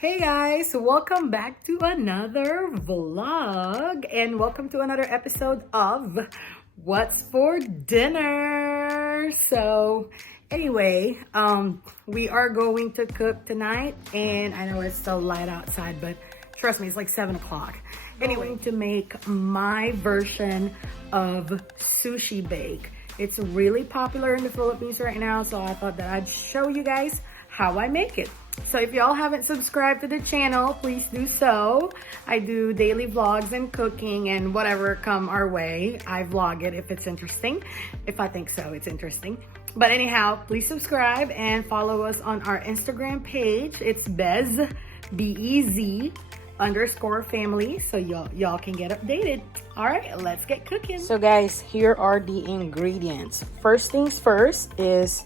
Hey guys, welcome back to another vlog and welcome to another episode of What's for Dinner. So anyway, we are going to cook tonight and I know it's so light outside, but trust me, it's like 7 o'clock. Anyway, to make my version of Sushi Bake. It's really popular in the Philippines right now, so I thought that I'd show you guys how I make it. So if y'all haven't subscribed to the channel, please do so. I do daily vlogs and cooking and whatever come our way. I vlog it if it's interesting. If I think so, it's interesting. But anyhow, please subscribe and follow us on our Instagram page. It's Bez, B-E-Z _family, so y'all can get updated. All right, let's get cooking. So guys, here are the ingredients. First things first is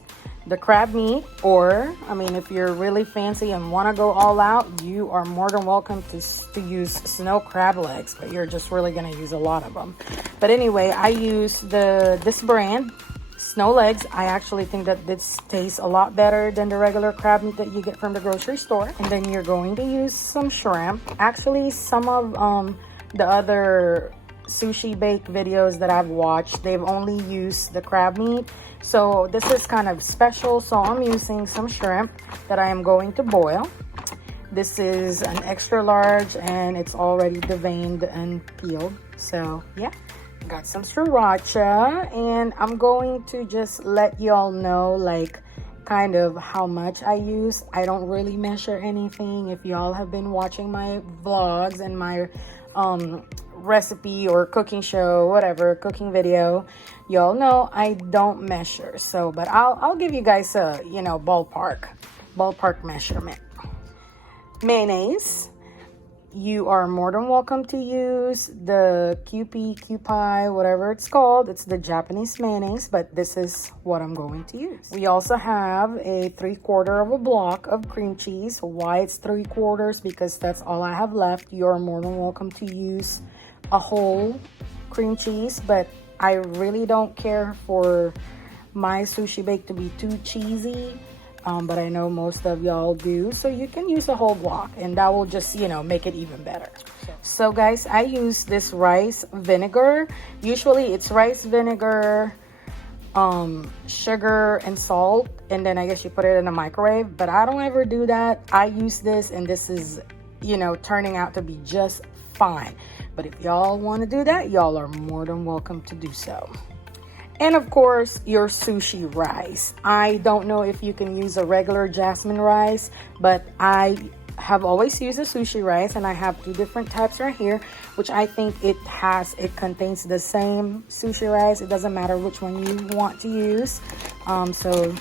the crab meat, or I mean, if you're really fancy and want to go all out, you are more than welcome to use snow crab legs, but you're just really going to use a lot of them. But anyway, I use this brand snow legs. I actually think that this tastes a lot better than the regular crab meat that you get from the grocery store. And then you're going to use some shrimp. Actually, some of the other Sushi Bake videos that I've watched, they've only used the crab meat. So this is kind of special, so I'm using some shrimp that I am going to boil. This is an extra large and it's already deveined and peeled. So yeah, got some sriracha, and I'm going to just let y'all know like kind of how much I use. I don't really measure anything. If y'all have been watching my vlogs and my recipe or cooking show, whatever, cooking video, y'all know I don't measure. So but I'll give you guys a ballpark measurement. Mayonnaise, you are more than welcome to use the Kewpie, whatever it's called. It's the Japanese mayonnaise, but this is what I'm going to use. We also have a 3/4 of a block of cream cheese. Why it's 3/4? Because that's all I have left. You're more than welcome to use a whole cream cheese, but I really don't care for my Sushi Bake to be too cheesy. But I know most of y'all do, so you can use a whole block and that will just, make it even better. So guys, I use this rice vinegar. Usually it's rice vinegar, sugar and salt, and then I guess you put it in the microwave, but I don't ever do that. I use this and this is, turning out to be just fine. But if y'all want to do that, y'all are more than welcome to do so. And of course, your sushi rice. I don't know if you can use a regular jasmine rice, but I have always used a sushi rice, and I have 2 different types right here, which I think it contains the same sushi rice. It doesn't matter which one you want to use. So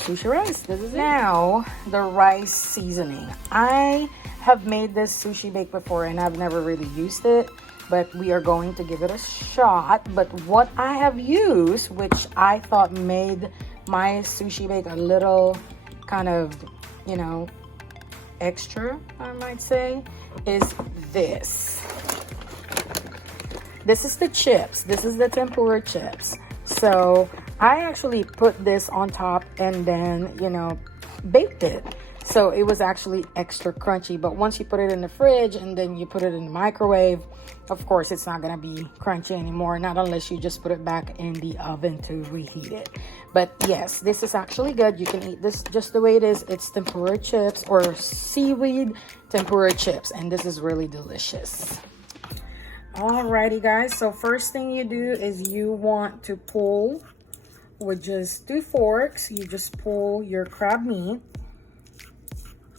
sushi rice, this is it. Now, the rice seasoning. I have made this Sushi Bake before and I've never really used it, but we are going to give it a shot. But what I have used, which I thought made my Sushi Bake a little kind of, extra, I might say, is this. This is the chips. This is the tempura chips. So I actually put this on top and then, baked it. So it was actually extra crunchy, but once you put it in the fridge and then you put it in the microwave, of course, it's not going to be crunchy anymore, not unless you just put it back in the oven to reheat it. But yes, this is actually good. You can eat this just the way it is. It's tempura chips or seaweed tempura chips, and this is really delicious. Alrighty, guys. So first thing you do is you want to pull with just 2 forks. You just pull your crab meat.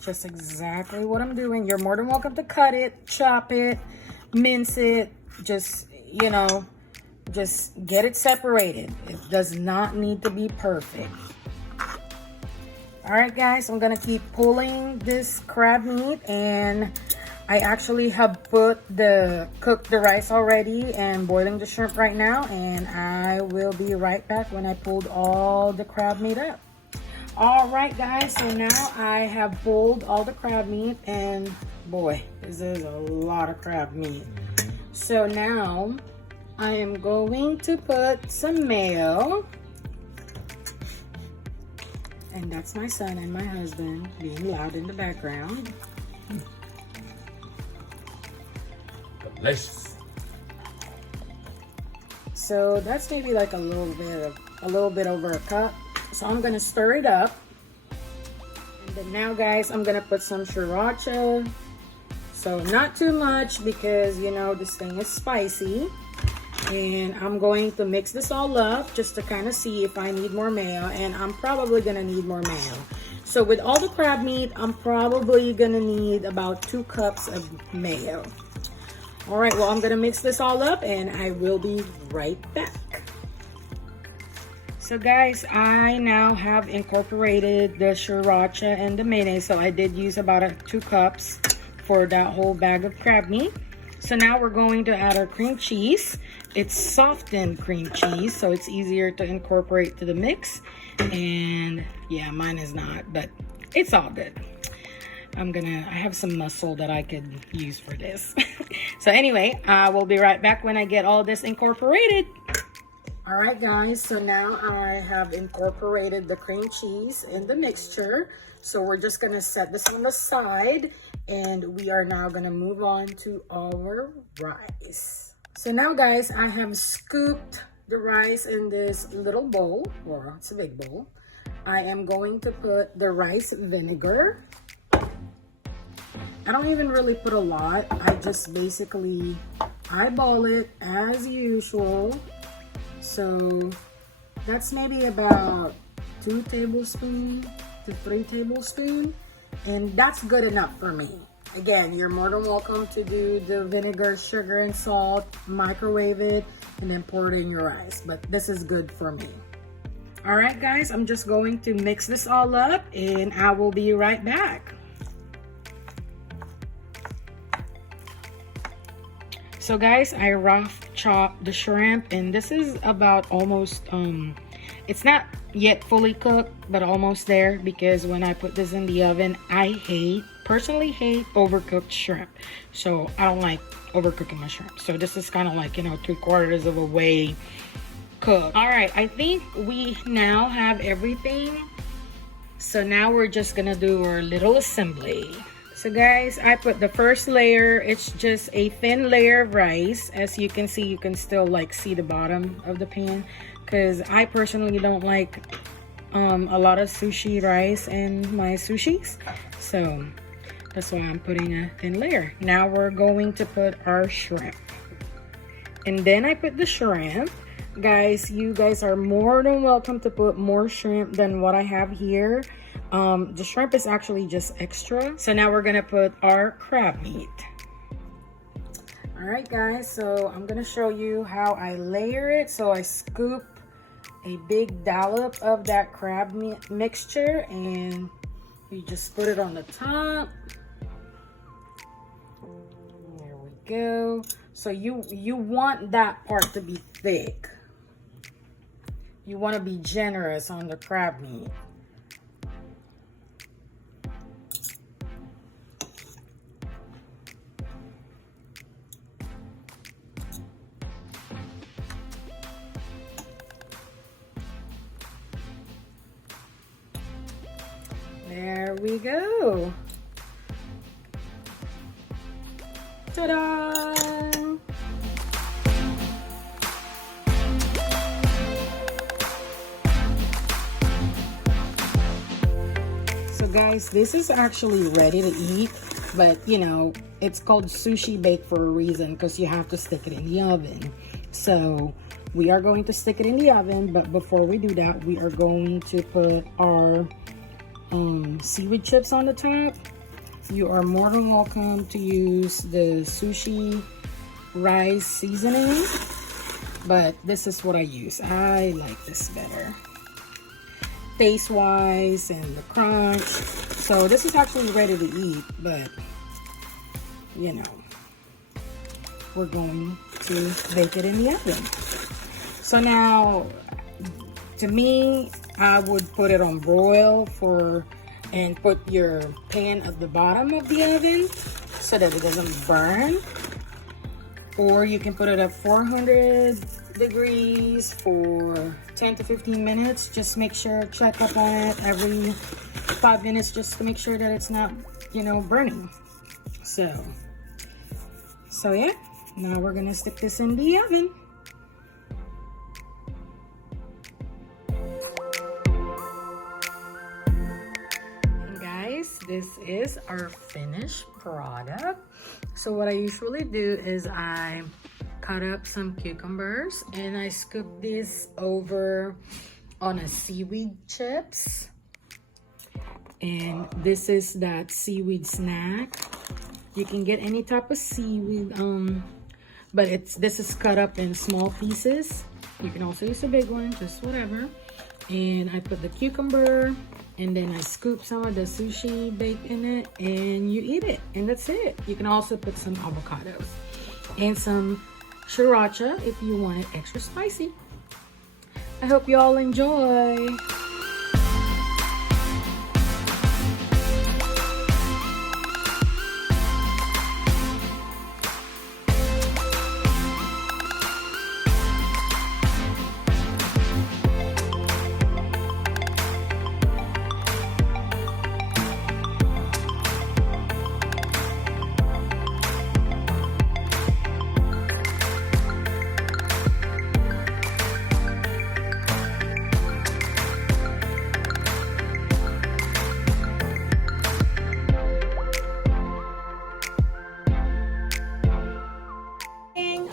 Just exactly what I'm doing. You're more than welcome to cut it, chop it, mince it, just get it separated. It does not need to be perfect. All right, guys, I'm gonna keep pulling this crab meat, and I actually have cooked the rice already and boiling the shrimp right now, and I will be right back when I pulled all the crab meat up. All right, guys, so now I have pulled all the crab meat, and boy, this is a lot of crab meat. So now I am going to put some mayo, and that's my son and my husband being loud in the background. Delicious. So that's maybe like a little bit over a cup. So I'm gonna stir it up. And then now, guys, I'm gonna put some sriracha. So not too much because, you know, this thing is spicy. And I'm going to mix this all up just to kind of see if I need more mayo. And I'm probably gonna need more mayo. So with all the crab meat, I'm probably gonna need about 2 cups of mayo. All right, well, I'm gonna mix this all up and I will be right back. So guys, I now have incorporated the sriracha and the mayonnaise. So I did use about 2 cups for that whole bag of crab meat. So now we're going to add our cream cheese. It's softened cream cheese, so it's easier to incorporate to the mix. And yeah, mine is not, but it's all good. I have some muscle that I could use for this. So anyway, we'll be right back when I get all this incorporated. All right, guys, so now I have incorporated the cream cheese in the mixture. So we're just gonna set this on the side and we are now gonna move on to our rice. So now, guys, I have scooped the rice in this little bowl, or it's a big bowl. I am going to put the rice vinegar. I don't even really put a lot. I just basically eyeball it as usual. So that's maybe about 2 tablespoons to 3 tablespoons. And that's good enough for me. Again, you're more than welcome to do the vinegar, sugar, and salt, microwave it, and then pour it in your rice. But this is good for me. All right, guys, I'm just going to mix this all up and I will be right back. So guys, I rough chopped the shrimp and this is about almost, it's not yet fully cooked, but almost there, because when I put this in the oven, I personally hate overcooked shrimp. So I don't like overcooking my shrimp. So this is kind of like, you know, 3/4 of a way cooked. All right, I think we now have everything. So now we're just gonna do our little assembly. So guys, I put the first layer. It's just a thin layer of rice. As you can see, you can still like see the bottom of the pan, because I personally don't like a lot of sushi rice in my sushis. So that's why I'm putting a thin layer. Now we're going to put our shrimp. And then I put the shrimp. Guys, you guys are more than welcome to put more shrimp than what I have here. The shrimp is actually just extra. So now we're gonna put our crab meat. All right, guys, so I'm gonna show you how I layer it. So I scoop a big dollop of that crab meat mixture and you just put it on the top. There we go. So you want that part to be thick. You want to be generous on the crab meat. There we go. Ta-da! So guys, this is actually ready to eat, but you know, it's called Sushi Bake for a reason, because you have to stick it in the oven. So we are going to stick it in the oven, but before we do that, we are going to put our seaweed chips on the top. You are more than welcome to use the sushi rice seasoning, but this is what I use. I like this better taste wise and the crunch. So this is actually ready to eat, but you know, we're going to bake it in the oven. So now, to me, I would put it on broil and put your pan at the bottom of the oven so that it doesn't burn. Or you can put it at 400 degrees for 10 to 15 minutes. Just make sure, check up on it every 5 minutes just to make sure that it's not, you know, burning. So yeah, now we're gonna stick this in the oven. And guys, this is our finished product. So what I usually do is I cut up some cucumbers and I scoop this over on a seaweed chips. And this is that seaweed snack. You can get any type of seaweed, but this is cut up in small pieces. You can also use a big one, just whatever. And I put the cucumber, and then I scoop some of the Sushi Bake in it, and you eat it, and that's it. You can also put some avocados and some sriracha if you want it extra spicy. I hope you all enjoy.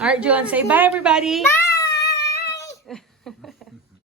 All right, Joanne, say bye, everybody. Bye.